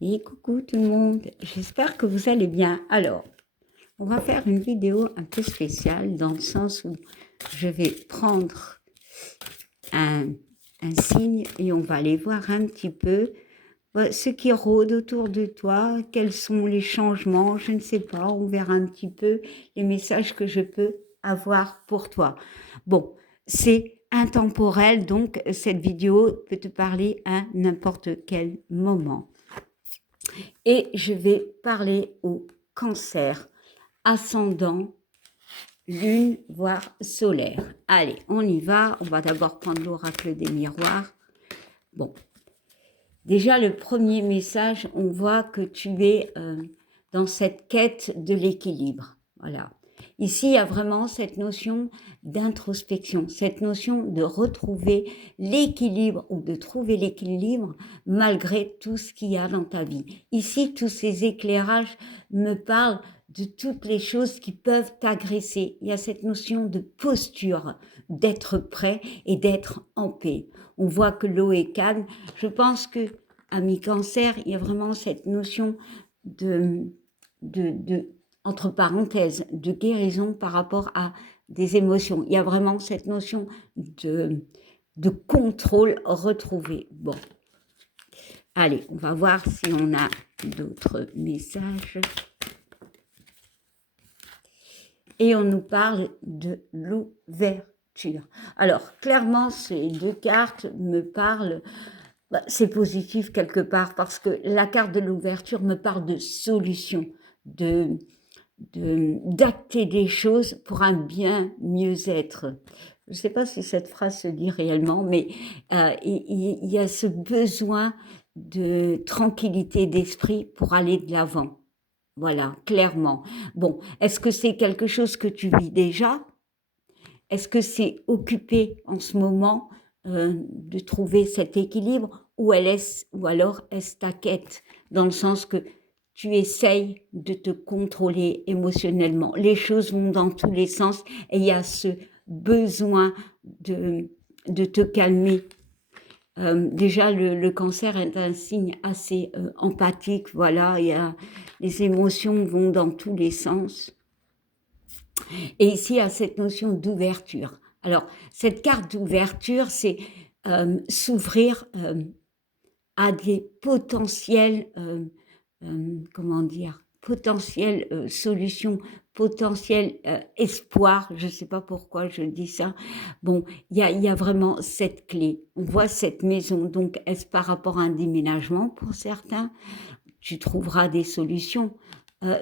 Et coucou tout le monde, j'espère que vous allez bien. Alors, on va faire une vidéo un peu spéciale dans le sens où je vais prendre un, un signe et on va aller voir un petit peu ce qui rôde autour de toi, quels sont les changements, je ne sais pas, on verra un petit peu les messages que je peux avoir pour toi. Bon, c'est intemporel, donc cette vidéo peut te parler à n'importe quel moment. Et je vais parler au cancer, ascendant, lune, voire solaire. Allez, on y va. On va d'abord prendre l'oracle des miroirs. Bon, déjà le premier message, on voit que tu es dans cette quête de l'équilibre. Voilà. Ici, il y a vraiment cette notion d'introspection, cette notion de retrouver l'équilibre ou de trouver l'équilibre malgré tout ce qu'il y a dans ta vie. Ici, tous ces éclairages me parlent de toutes les choses qui peuvent t'agresser. Il y a cette notion de posture, d'être prêt et d'être en paix. On voit que l'eau est calme. Je pense que à mi-cancer, il y a vraiment cette notion de, de entre parenthèses, de guérison par rapport à des émotions. Il y a vraiment cette notion de contrôle retrouvé. Bon, allez, on va voir si on a d'autres messages. Et on nous parle de l'ouverture. Alors, clairement, ces deux cartes me parlent, c'est positif quelque part, parce que la carte de l'ouverture me parle de solution, d'acter des choses pour un bien mieux-être. Je ne sais pas si cette phrase se dit réellement, mais il y a ce besoin de tranquillité d'esprit pour aller de l'avant. Voilà, clairement. Bon, est-ce que c'est quelque chose que tu vis déjà? Est-ce que c'est occupé en ce moment de trouver cet équilibre ou alors est-ce ta quête dans le sens que tu essayes de te contrôler émotionnellement. Les choses vont dans tous les sens et il y a ce besoin de te calmer. Déjà, le cancer est un signe assez empathique. Voilà, les émotions vont dans tous les sens. Et ici, il y a cette notion d'ouverture. Alors, cette carte d'ouverture, c'est s'ouvrir à des potentiels, comment dire, potentielles solutions, potentiels espoirs. Je ne sais pas pourquoi je dis ça. Bon, il y a vraiment cette clé. On voit cette maison. Donc, est-ce par rapport à un déménagement pour certains? Tu trouveras des solutions.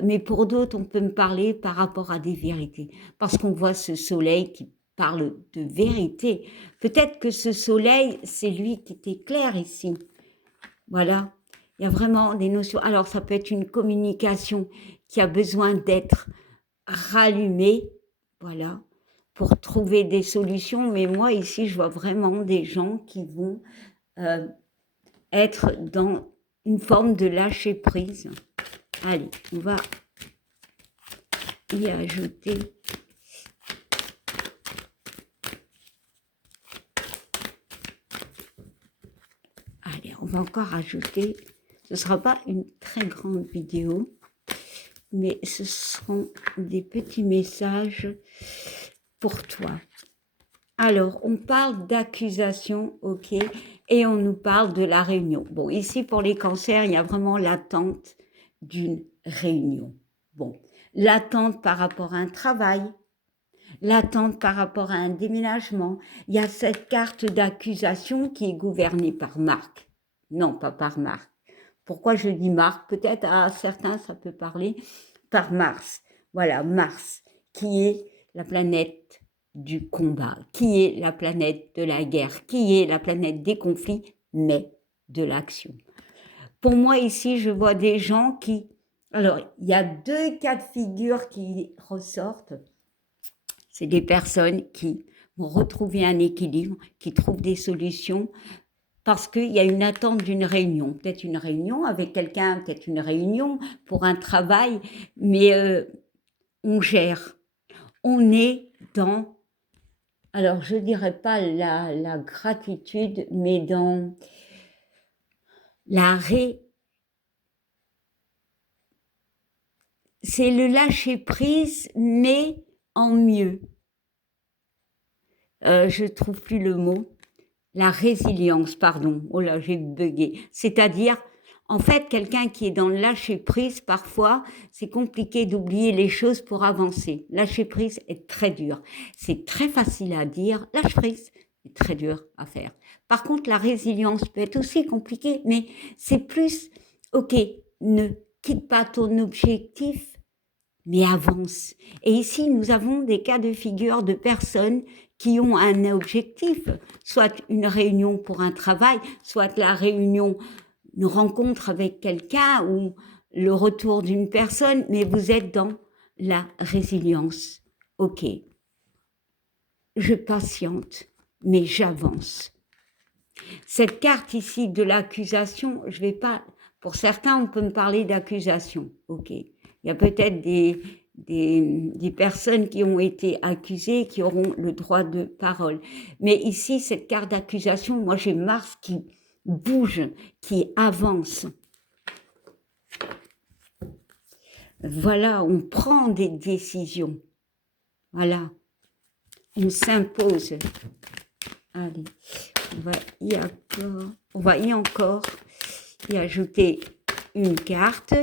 Mais pour d'autres, on peut me parler par rapport à des vérités. Parce qu'on voit ce soleil qui parle de vérité. Peut-être que ce soleil, c'est lui qui t'éclaire ici. Voilà. Il y a vraiment des notions. Alors, ça peut être une communication qui a besoin d'être rallumée. Voilà. Pour trouver des solutions. Mais moi, ici, je vois vraiment des gens qui vont euh, être dans une forme de lâcher prise. Allez, on va y ajouter. Allez, on va encore ajouter. Ce ne sera pas une très grande vidéo, mais ce seront des petits messages pour toi. Alors, on parle d'accusation, ok, et on nous parle de la réunion. Bon, ici, pour les cancers, il y a vraiment l'attente d'une réunion. Bon, l'attente par rapport à un travail, l'attente par rapport à un déménagement. Il y a cette carte d'accusation qui est gouvernée par Marc. Non, pas par Marc. Pourquoi je dis Marc? Peut-être à certains, ça peut parler par Mars. Voilà, Mars, qui est la planète du combat, qui est la planète de la guerre, qui est la planète des conflits, mais de l'action. Pour moi, ici, je vois des gens qui... Alors, il y a deux cas de figure qui ressortent. C'est des personnes qui vont retrouver un équilibre, qui trouvent des solutions parce qu'il y a une attente d'une réunion. Peut-être une réunion avec quelqu'un, peut-être une réunion pour un travail, mais on gère. On est dans, alors je ne dirais pas la gratitude, mais dans la c'est le lâcher prise, mais en mieux. Je trouve plus le mot. La résilience, pardon. Oh là, j'ai bugué. C'est-à-dire, en fait, quelqu'un qui est dans le lâcher prise, parfois, c'est compliqué d'oublier les choses pour avancer. Lâcher prise est très dur. C'est très facile à dire. Lâche prise, c'est très dur à faire. Par contre, la résilience peut être aussi compliquée, mais c'est plus, ok, ne quitte pas ton objectif, mais avance. Et ici, nous avons des cas de figure de personnes qui ont un objectif, soit une réunion pour un travail, soit la réunion, une rencontre avec quelqu'un ou le retour d'une personne, mais vous êtes dans la résilience. Ok, je patiente, mais j'avance. Cette carte ici de l'accusation, je vais pas, pour certains, on peut me parler d'accusation, ok. Il y a peut-être des personnes qui ont été accusées qui auront le droit de parole. Mais ici, cette carte d'accusation, moi j'ai Mars qui bouge, qui avance. Voilà, on prend des décisions. Voilà, on s'impose. Allez, on va y encore y ajouter une carte.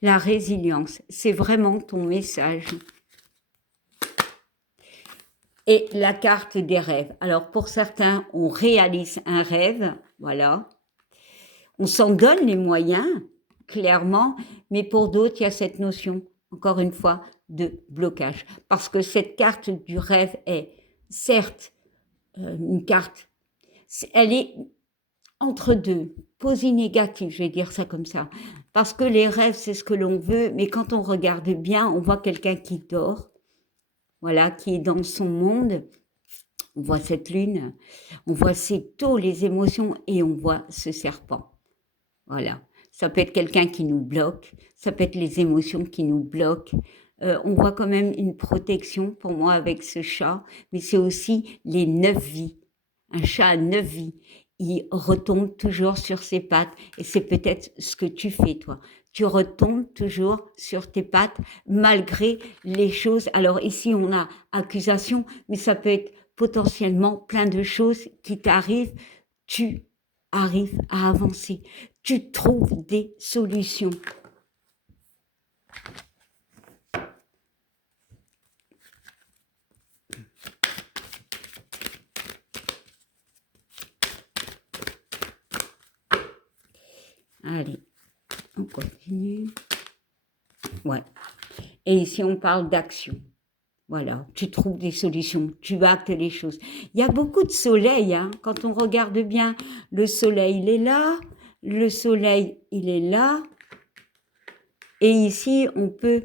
La résilience, c'est vraiment ton message. Et la carte des rêves. Alors, pour certains, on réalise un rêve, voilà. On s'en donne les moyens, clairement, mais pour d'autres, il y a cette notion, encore une fois, de blocage. Parce que cette carte du rêve est, certes, une carte, elle est entre deux, positive négative, je vais dire ça comme ça. Parce que les rêves, c'est ce que l'on veut, mais quand on regarde bien, on voit quelqu'un qui dort, voilà, qui est dans son monde. On voit cette lune, on voit ces taux, les émotions, et on voit ce serpent. Voilà. Ça peut être quelqu'un qui nous bloque, ça peut être les émotions qui nous bloquent. On voit quand même une protection pour moi avec ce chat, mais c'est aussi les 9 vies. Un chat a 9 vies. Il retombe toujours sur ses pattes et c'est peut-être ce que tu fais toi. Tu retombes toujours sur tes pattes malgré les choses. Alors ici on a accusation, mais ça peut être potentiellement plein de choses qui t'arrivent. Tu arrives à avancer. Tu trouves des solutions. Allez, on continue. Ouais. Et ici, on parle d'action. Voilà, tu trouves des solutions, tu actes les choses. Il y a beaucoup de soleil, hein. Quand on regarde bien, le soleil, il est là, le soleil, il est là. Et ici, on peut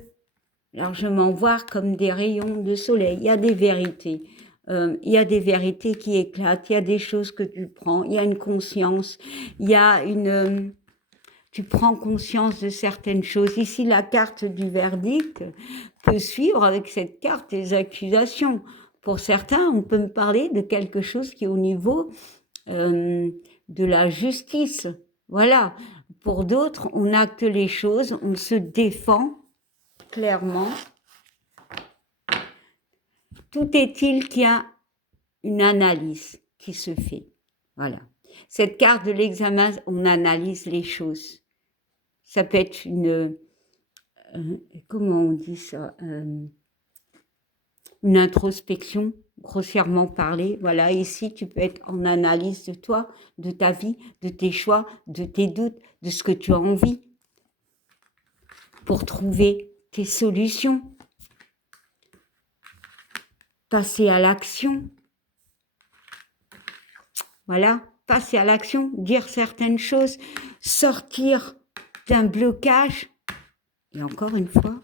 largement voir comme des rayons de soleil. Il y a des vérités. Il y a des vérités qui éclatent, il y a des choses que tu prends, il y a une conscience, il y a une... tu prends conscience de certaines choses. Ici, la carte du verdict peut suivre avec cette carte des accusations. Pour certains, on peut me parler de quelque chose qui est au niveau de la justice. Voilà. Pour d'autres, on acte les choses, on se défend clairement. Tout est-il qu'il y a une analyse qui se fait. Voilà. Cette carte de l'examen, on analyse les choses. Ça peut être une... comment on dit ça une introspection, grossièrement parlé. Voilà, ici, tu peux être en analyse de toi, de ta vie, de tes choix, de tes doutes, de ce que tu as envie, pour trouver tes solutions. Passer à l'action. Voilà, passer à l'action, dire certaines choses, sortir d'un blocage. Et encore une fois,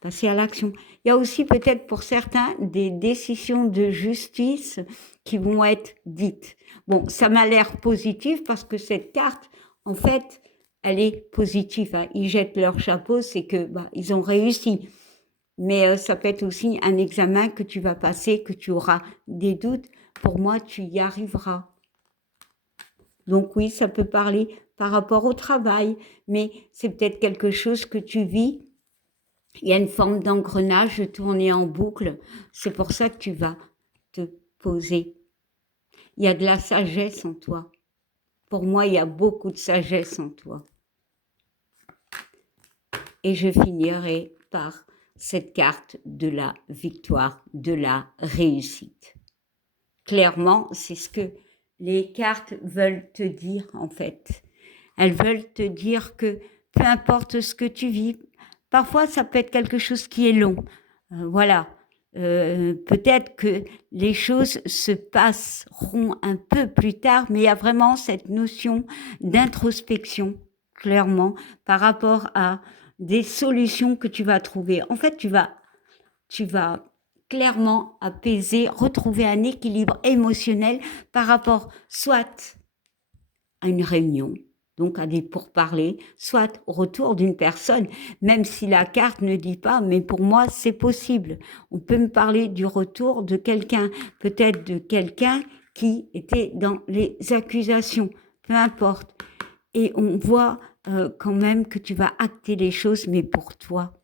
passer à l'action. Il y a aussi peut-être pour certains des décisions de justice qui vont être dites. Bon, ça m'a l'air positif parce que cette carte, en fait, elle est positive. Hein. Ils jettent leur chapeau, c'est que ils ont réussi. Mais ça peut être aussi un examen que tu vas passer, que tu auras des doutes. Pour moi, tu y arriveras. Donc oui, ça peut parler par rapport au travail, mais c'est peut-être quelque chose que tu vis. Il y a une forme d'engrenage de tourner en boucle. C'est pour ça que tu vas te poser. Il y a de la sagesse en toi. Pour moi, il y a beaucoup de sagesse en toi. Et je finirai par cette carte de la victoire, de la réussite. Clairement, c'est ce que les cartes veulent te dire en fait. Elles veulent te dire que peu importe ce que tu vis, parfois ça peut être quelque chose qui est long. Voilà. Peut-être que les choses se passeront un peu plus tard, mais il y a vraiment cette notion d'introspection, clairement, par rapport à des solutions que tu vas trouver. En fait, tu vas clairement apaiser, retrouver un équilibre émotionnel par rapport soit à une réunion, donc à des pourparlers, soit au retour d'une personne, même si la carte ne dit pas, mais pour moi, c'est possible. On peut me parler du retour de quelqu'un, peut-être de quelqu'un qui était dans les accusations, peu importe. Et on voit quand même que tu vas acter les choses, mais pour toi,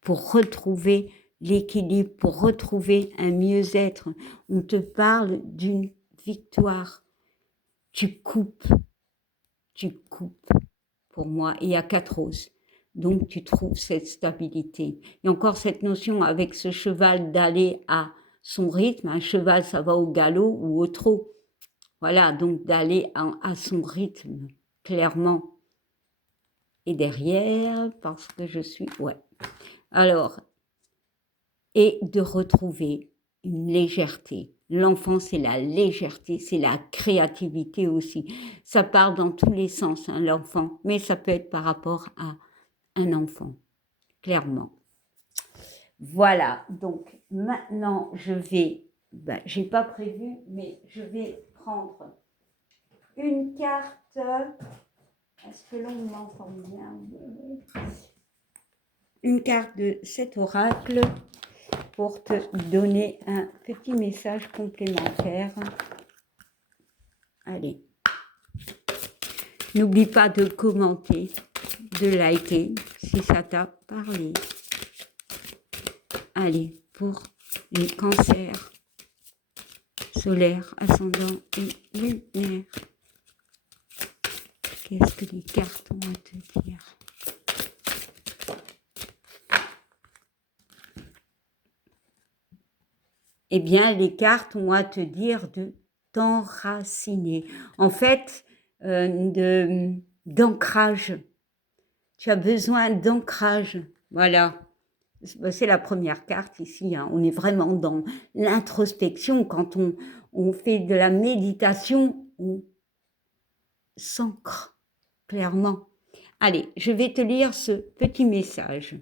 pour retrouver l'équilibre, pour retrouver un mieux-être. On te parle d'une victoire. Tu coupes, tu coupes pour moi. Et il y a 4 roses. Donc tu trouves cette stabilité. Et encore cette notion avec ce cheval d'aller à son rythme. Un cheval, ça va au galop ou au trot. Voilà, donc d'aller à son rythme, clairement. Et derrière, parce que je suis... Ouais. Alors, et de retrouver une légèreté. L'enfant, c'est la légèreté, c'est la créativité aussi. Ça part dans tous les sens, hein, l'enfant, mais ça peut être par rapport à un enfant, clairement. Voilà, donc maintenant, j'ai pas prévu, mais je vais prendre une carte. Est-ce que l'on m'entend bien? Une carte de cet oracle pour te donner un petit message complémentaire. Allez. N'oublie pas de commenter, de liker si ça t'a parlé. Allez, pour les cancers solaires, ascendants et lunaires. Qu'est-ce que les cartes ont à te dire? Eh bien, les cartes ont à te dire de t'enraciner. En fait, d'ancrage. Tu as besoin d'ancrage. Voilà. C'est la première carte ici. Hein. On est vraiment dans l'introspection. Quand on fait de la méditation, on s'ancre clairement. Allez, je vais te lire ce petit message.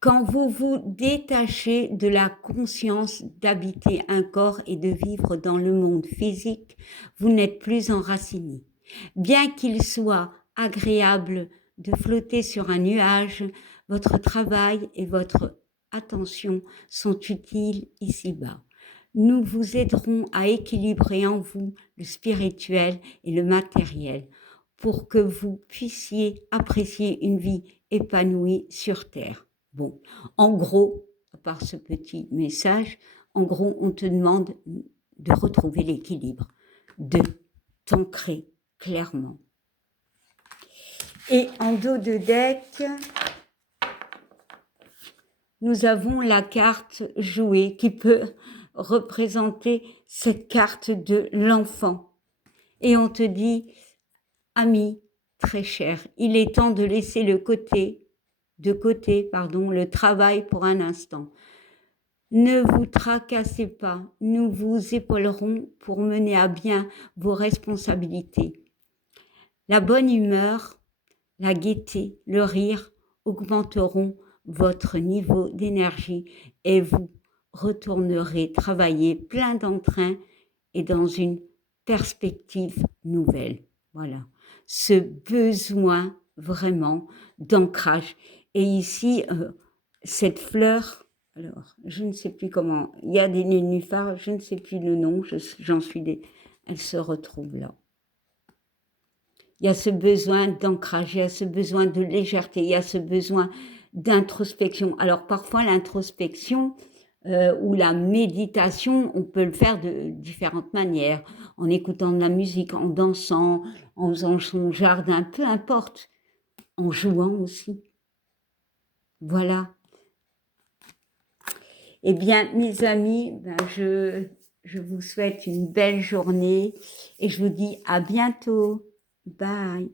Quand vous vous détachez de la conscience d'habiter un corps et de vivre dans le monde physique, vous n'êtes plus enraciné. Bien qu'il soit agréable de flotter sur un nuage, votre travail et votre attention sont utiles ici-bas. Nous vous aiderons à équilibrer en vous le spirituel et le matériel pour que vous puissiez apprécier une vie épanouie sur Terre. Bon, en gros, à part ce petit message, en gros, on te demande de retrouver l'équilibre, de t'ancrer clairement. Et en dos de deck, nous avons la carte jouée qui peut représenter cette carte de l'enfant. Et on te dit, ami très cher, il est temps de laisser de côté, le travail pour un instant. Ne vous tracassez pas, nous vous épaulerons pour mener à bien vos responsabilités. La bonne humeur, la gaieté, le rire augmenteront votre niveau d'énergie et vous retournerez travailler plein d'entrain et dans une perspective nouvelle. Voilà, ce besoin vraiment d'ancrage. Et ici, cette fleur, alors, je ne sais plus comment, il y a des nénuphars, je ne sais plus le nom, j'en suis elle se retrouve là. Il y a ce besoin d'ancrage, il y a ce besoin de légèreté, il y a ce besoin d'introspection. Alors parfois l'introspection ou la méditation, on peut le faire de différentes manières, en écoutant de la musique, en dansant, en faisant son jardin, peu importe, en jouant aussi. Voilà. Eh bien, mes amis, ben je vous souhaite une belle journée et je vous dis à bientôt. Bye.